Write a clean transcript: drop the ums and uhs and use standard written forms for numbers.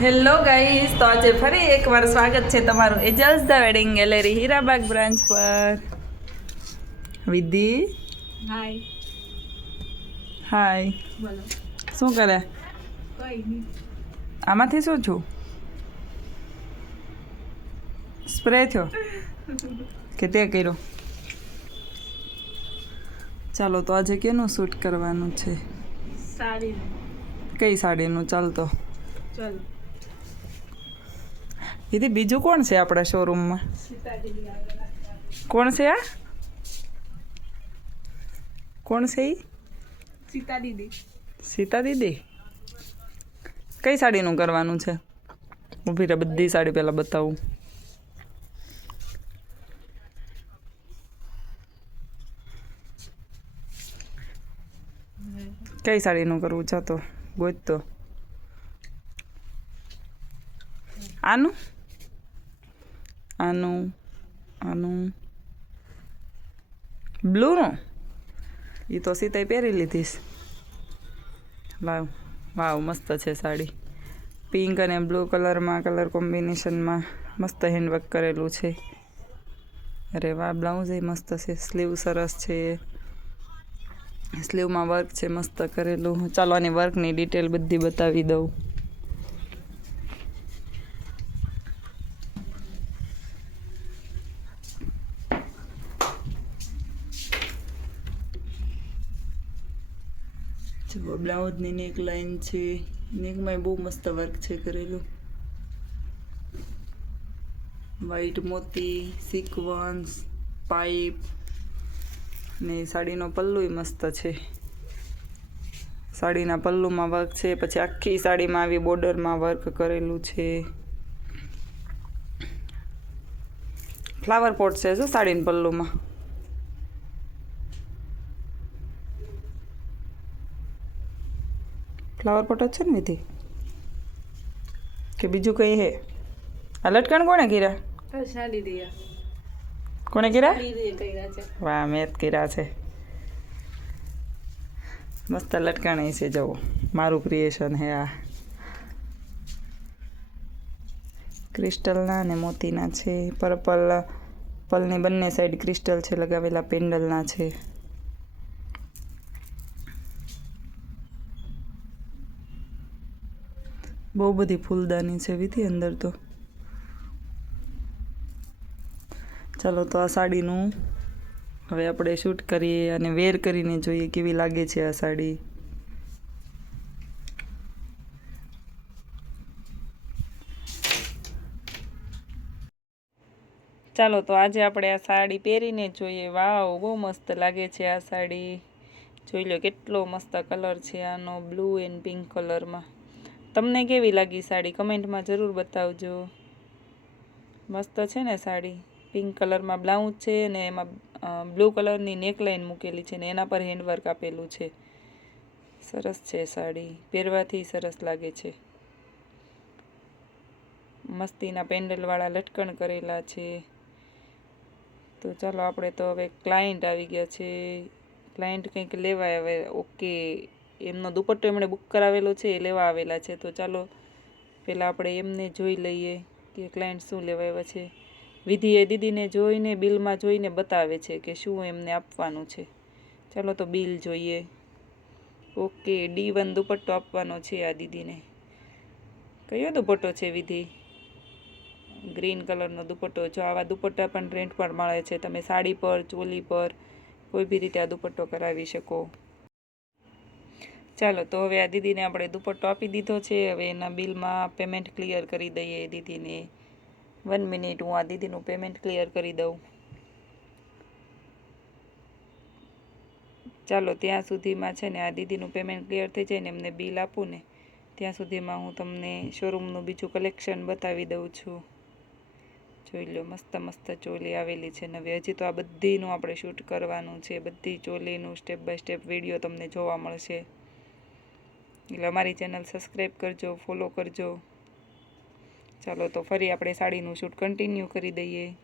Hello guys, તો આજે ફરી એકવાર સ્વાગત છે તમારું angels the wedding gallery Hirabaug branch પર. વિધિ હાય. હાય, બોલો. શું કરે? કઈ નહીં. આમાંથી શું છું? સ્પ્રે થયો કે તે કર્યો? ચાલો, તો આજે કેનું શૂટ કરવાનું છે? સાડીનું. કઈ સાડીનું? ચાલતો ચાલ. વિધિ, બીજું કોણ છે આપણા શોરૂમમાં? સીતા દીદી આવેલા. કોણ છે આ? કોણ છે એ? સીતા દીદી. સીતા દીદી? કઈ સાડીનું કરવાનું છે? ઊભી રહે, બધી સાડી પહેલાં બતાવું. કઈ સાડીનું કરવું છે? તો ગોતતો. આનું આનું આનું બ્લુનું? એ તો સીતાઈ પહેરી લીધીશ. લાવ, વાવ, મસ્ત છે સાડી. પિંક અને બ્લુ કલરમાં, કલર કોમ્બિનેશનમાં મસ્ત હેન્ડવર્ક કરેલું છે. અરે વાહ, બ્લાઉઝ એ મસ્ત છે. સ્લીવ સરસ છે. સ્લીવમાં વર્ક છે મસ્ત કરેલું. ચાલો, આની વર્કની ડિટેલ બધી બતાવી દઉં. જો બ્લાઉઝની નેક લાઈન છે. નેકમાં બહુ મસ્ત વર્ક છે કરેલું. વ્હાઈટ મોતી, સિક્વન્સ, પાઇપ ને સાડીનો પલ્લુય મસ્ત છે. સાડીના પલ્લુમાં વર્ક છે. પછી આખી સાડીમાં આવી બોર્ડરમાં વર્ક કરેલું છે. ફ્લાવર પોટ છે જો સાડીના પલ્લુમાં. ફ્લાવર પોટ જ છે ને વિધિ? કે બીજું કંઈ હે? આ લટકણ કોણે કર્યા? સાડી દીદી. કોણે કર્યા? દીદી કર્યા છે. વાહ, મેં જ કર્યા છે. મસ્ત લટકણ છે, જવો મારું ક્રિએશન હે આ. ક્રિસ્ટલના અને મોતીના છે. પલની બંને સાઈડ ક્રિસ્ટલ છે લગાવેલા, પેન્ડલના છે. બહુ બધી ફૂલદાની છે વિધિ અંદર તો. ચાલો, તો આ સાડીનું હવે આપણે શૂટ કરીએ અને વેર કરીને જોઈએ કેવી લાગે છે આ સાડી. ચાલો, તો આજે આપણે આ સાડી પહેરીને જોઈએ. વાવ, બહુ મસ્ત લાગે છે આ સાડી. જોઈ લો કેટલો મસ્ત કલર છે આનો, બ્લુ એન્ડ પિંક કલરમાં. તમને કેવી લાગી સાડી? કમેન્ટમાં જરૂર બતાવજો. મસ્ત છે ને સાડી? પિંક કલરમાં બ્લાઉઝ છે ને એમાં બ્લુ કલરની નેકલાઇન મૂકેલી છે ને એના પર હેન્ડવર્ક આપેલું છે. સરસ છે સાડી, પહેરવાથી સરસ લાગે છે. મસ્તીના પેન્ડલવાળા લટકણ કરેલા છે. તો ચાલો, આપણે તો હવે ક્લાયન્ટ આવી ગયા છે. ક્લાયન્ટ કંઈક લેવા આવે. ઓકે, એમનો દુપટ્ટો એમણે બુક કરાવેલો છે, એ લેવા આવેલા છે. તો ચાલો, પહેલાં આપણે એમને જોઈ લઈએ કે ક્લાયન્ટ શું લેવા આવ્યા છે. વિધિએ દીદીને જોઈને, બિલમાં જોઈને બતાવે છે કે શું એમને આપવાનું છે. ચાલો, તો બિલ જોઈએ. ઓકે, D1 દુપટ્ટો આપવાનો છે આ દીદીને. કયો દુપટ્ટો છે વિધિ? ગ્રીન કલરનો દુપટ્ટો. જો આવા દુપટ્ટા પણ રેન્ટ પર મળે છે. તમે સાડી પર, ચોલી પર કોઈ બી રીતે આ દુપટ્ટો કરાવી શકો. ચાલો, તો હવે આ દીદીને આપણે દુપટ્ટો આપી દીધો છે. હવે એના બિલમાં પેમેન્ટ ક્લિયર કરી દઈએ દીદીને. 1 મિનિટ, હું આ દીદીનું પેમેન્ટ ક્લિયર કરી દઉં. ચાલો, ત્યાં સુધીમાં છે ને આ દીદીનું પેમેન્ટ ક્લિયર થઈ જાય ને એમને બિલ આપું ને ત્યાં સુધીમાં હું તમને શોરૂમનું બીજું કલેક્શન બતાવી દઉં છું. જોઈ લો, મસ્ત મસ્ત ચોલી આવેલી છે ને. હવે હજી તો આ બધીનું આપણે શૂટ કરવાનું છે. બધી ચોલીનું સ્ટેપ બાય સ્ટેપ વિડીયો તમને જોવા મળશે. એટલે અમારી ચેનલ સબસ્ક્રાઈબ કરજો, ફોલો કરજો. ચાલો, તો ફરી આપણે સાડીનું શૂટ કન્ટિન્યુ કરી દઈએ.